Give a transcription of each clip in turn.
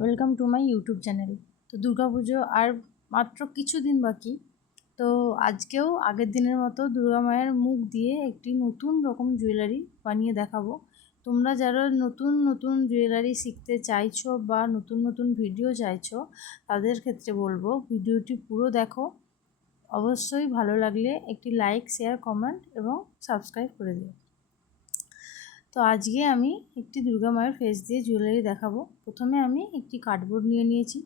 Welcome to my YouTube channel. তো দুর্গাপুজো আর মাত্র কিছুদিন বাকি। তো আজকেও আগের দিনের মতো দুর্গা মায়ের মুখ দিয়ে একটি নতুন রকম জুয়েলারি বানিয়ে দেখাবো। তোমরা যারা নতুন নতুন জুয়েলারি শিখতে চাইছো বা নতুন নতুন ভিডিও চাইছো, তাদের ক্ষেত্রে বলবো ভিডিওটি পুরো দেখো। অবশ্যই ভালো লাগলে একটি লাইক, শেয়ার, কমেন্ট এবং সাবস্ক্রাইব করে দিও। তো আজকে আমি একটি দুর্গা মায়ের ফেস দিয়ে জুয়েলারি দেখাবো। প্রথমে আমি একটি কার্ডবোর্ড নিয়ে নিয়েছি।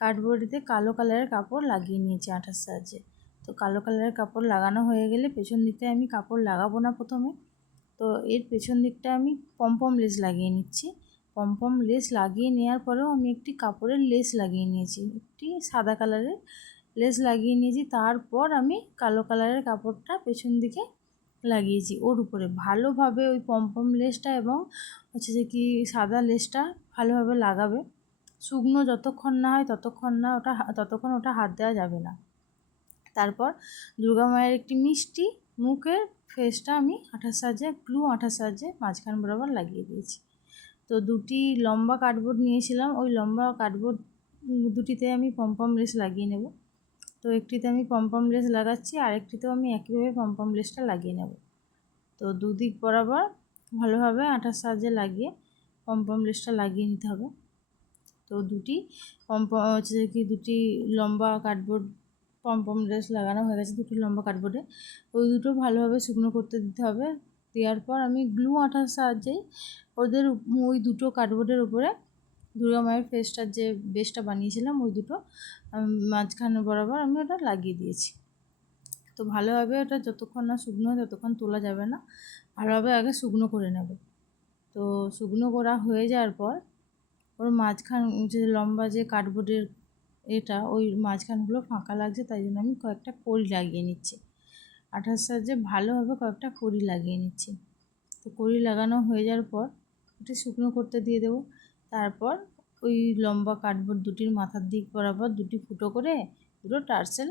কার্ডবোর্ডেতে কালো কালারের কাপড় লাগিয়ে নিয়েছি আঠার সাহায্যে। তো কালো কালারের কাপড় লাগানো হয়ে গেলে পেছন দিকটা আমি কাপড় লাগাবো না প্রথমে। তো এর পেছন দিকটা আমি পমপম লেস লাগিয়ে নিচ্ছি। পমপম লেস লাগিয়ে নেওয়ার পরেও আমি একটি কাপড়ের লেস লাগিয়ে নিয়েছি, একটি সাদা কালারের লেস লাগিয়ে নিয়েছি। তারপর আমি কালো কালারের কাপড়টা পেছন দিকে লাগিয়েছি ওর উপরে। ভালোভাবে ওই পমপম লেসটা এবং হচ্ছে যে কি সাদা লেসটা ভালোভাবে লাগাবে। শুকনো যতক্ষণ না হয় ততক্ষণ ওটা হাত দেওয়া যাবে না। তারপর দুর্গা মায়ের একটি মিষ্টি মুখের ফেসটা আমি গ্লু আঠার সাহায্যে মাঝখান বরাবর লাগিয়ে দিয়েছি। তো দুটি লম্বা কার্ডবোর্ড নিয়েছিলাম, ওই লম্বা কার্ডবোর্ড দুটিতে আমি পমপম লেস লাগিয়ে নেব। তো একটিতে আমি পমপম লেস লাগাচ্ছি, আরেকটিতেও আমি একইভাবে পমপম লেসটা লাগিয়ে নেব। তো দুদিক বরাবর ভালোভাবে আঠার সাহায্যে লাগিয়ে পমপম লেসটা লাগিয়ে নিতে হবে। তো দুটি দুটি লম্বা কার্ডবোর্ড পমপম লেস লাগানো হয়ে গেছে দুটি লম্বা কার্ডবোর্ডে। ওই দুটো ভালোভাবে শুকনো করতে দিতে হবে। দেওয়ার পর আমি গ্লু আঠার সাহায্যে ওই দুটো কার্ডবোর্ডের উপরে দুর্গা মায়ের ফেসটার যে বেসটা বানিয়েছিলাম ওই দুটো মাঝখানে বরাবর আমি ওটা লাগিয়ে দিয়েছি। তো ভালোভাবে ওটা যতক্ষণ না শুকনো হয় ততক্ষণ তোলা যাবে না, ভালোভাবে আগে শুকনো করে নেব। তো শুকনো করা হয়ে যাওয়ার পর ওর মাঝখান যে লম্বা যে কার্ডবোর্ডের ওই মাঝখানগুলো ফাঁকা লাগছে, তাই জন্য আমি কয়েকটা কড়ি লাগিয়ে নিচ্ছি। আঠার সাহায্যে ভালোভাবে কয়েকটা কড়ি লাগিয়ে নিচ্ছি। তো কড়ি লাগানো হয়ে যাওয়ার পর ওটা শুকনো করতে দিয়ে দেবো। তারপর ওই লম্বা কার্ডবোর্ড দুটির মাথার দিক বরাবর দুটি ফুটো করে দুটো টার্সেল,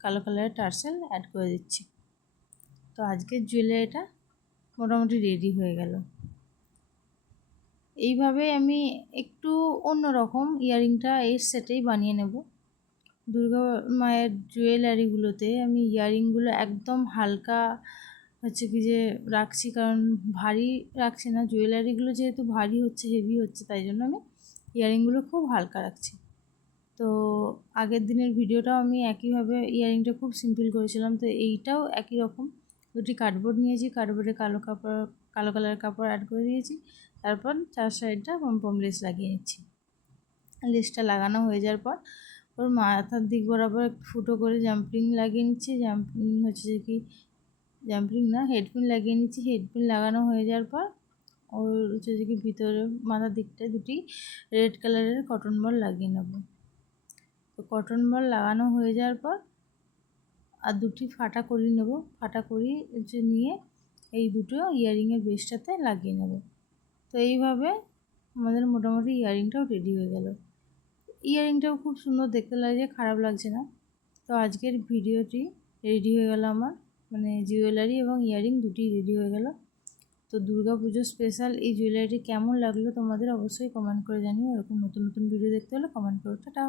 কালো কালারের টার্সেল অ্যাড করে দিচ্ছি। তো আজকের জুয়েলারিটা মোটামুটি রেডি হয়ে গেল। এইভাবে আমি একটু অন্যরকম ইয়ারিংটা এর সেটেই বানিয়ে নেব। দুর্গা মায়ের জুয়েলারিগুলোতে আমি ইয়ারিংগুলো একদম হালকা হচ্ছে কি যে রাখছি, কারণ ভারী রাখছি না। জুয়েলারিগুলো যেহেতু ভারী হচ্ছে, হেভি হচ্ছে, তাই জন্য আমি ইয়ারিংগুলো খুব হালকা রাখছি। তো আগের দিনের ভিডিওটাও আমি একইভাবে ইয়ারিংটা খুব সিম্পল করেছিলাম। তো এইটাও একই রকম। দুটি কার্ডবোর্ড নিয়েছি, কার্ডবোর্ডে কালো কালারের কাপড় অ্যাড করে দিয়েছি। তারপর চার সাইডটা পমপম লেস লাগিয়ে নিচ্ছি। লেসটা লাগানো হয়ে যাওয়ার পর ওর মাথার দিক বরাবর একটু ফুটো করে জাম্পিং লাগিয়ে নিচ্ছি। হেডপিন লাগিয়ে নিচ্ছি। হেডপিন লাগানো হয়ে যাওয়ার পর ওর ভিতরে মাথার দিকটায় দুটি রেড কালারের কটন বল লাগিয়ে নেব। তো কটন বল লাগানো হয়ে যাওয়ার পর আর দুটি ফাটা কড়ি নেব। ফাটা কড়ি নিয়ে এই দুটো ইয়ারিংয়ের বেসটাতে লাগিয়ে নেব। তো এইভাবে আমাদের মোটামুটি ইয়ারিংটাও রেডি হয়ে গেল। ইয়ারিংটাও খুব সুন্দর দেখতে লাগছে, খারাপ লাগছে না। তো আজকের ভিডিওটি রেডি হয়ে গেল আমার, মানে জুয়েলারি এবং ইয়ারিং দুটি রেডি হয়ে গেল। তো দুর্গা পুজো স্পেশাল এই জুয়েলারিটি কেমন লাগলো তোমাদের অবশ্যই কমেন্ট করে জানিও। এরকম নতুন নতুন ভিডিও দেখতে হলে কমেন্ট করো। টাটা।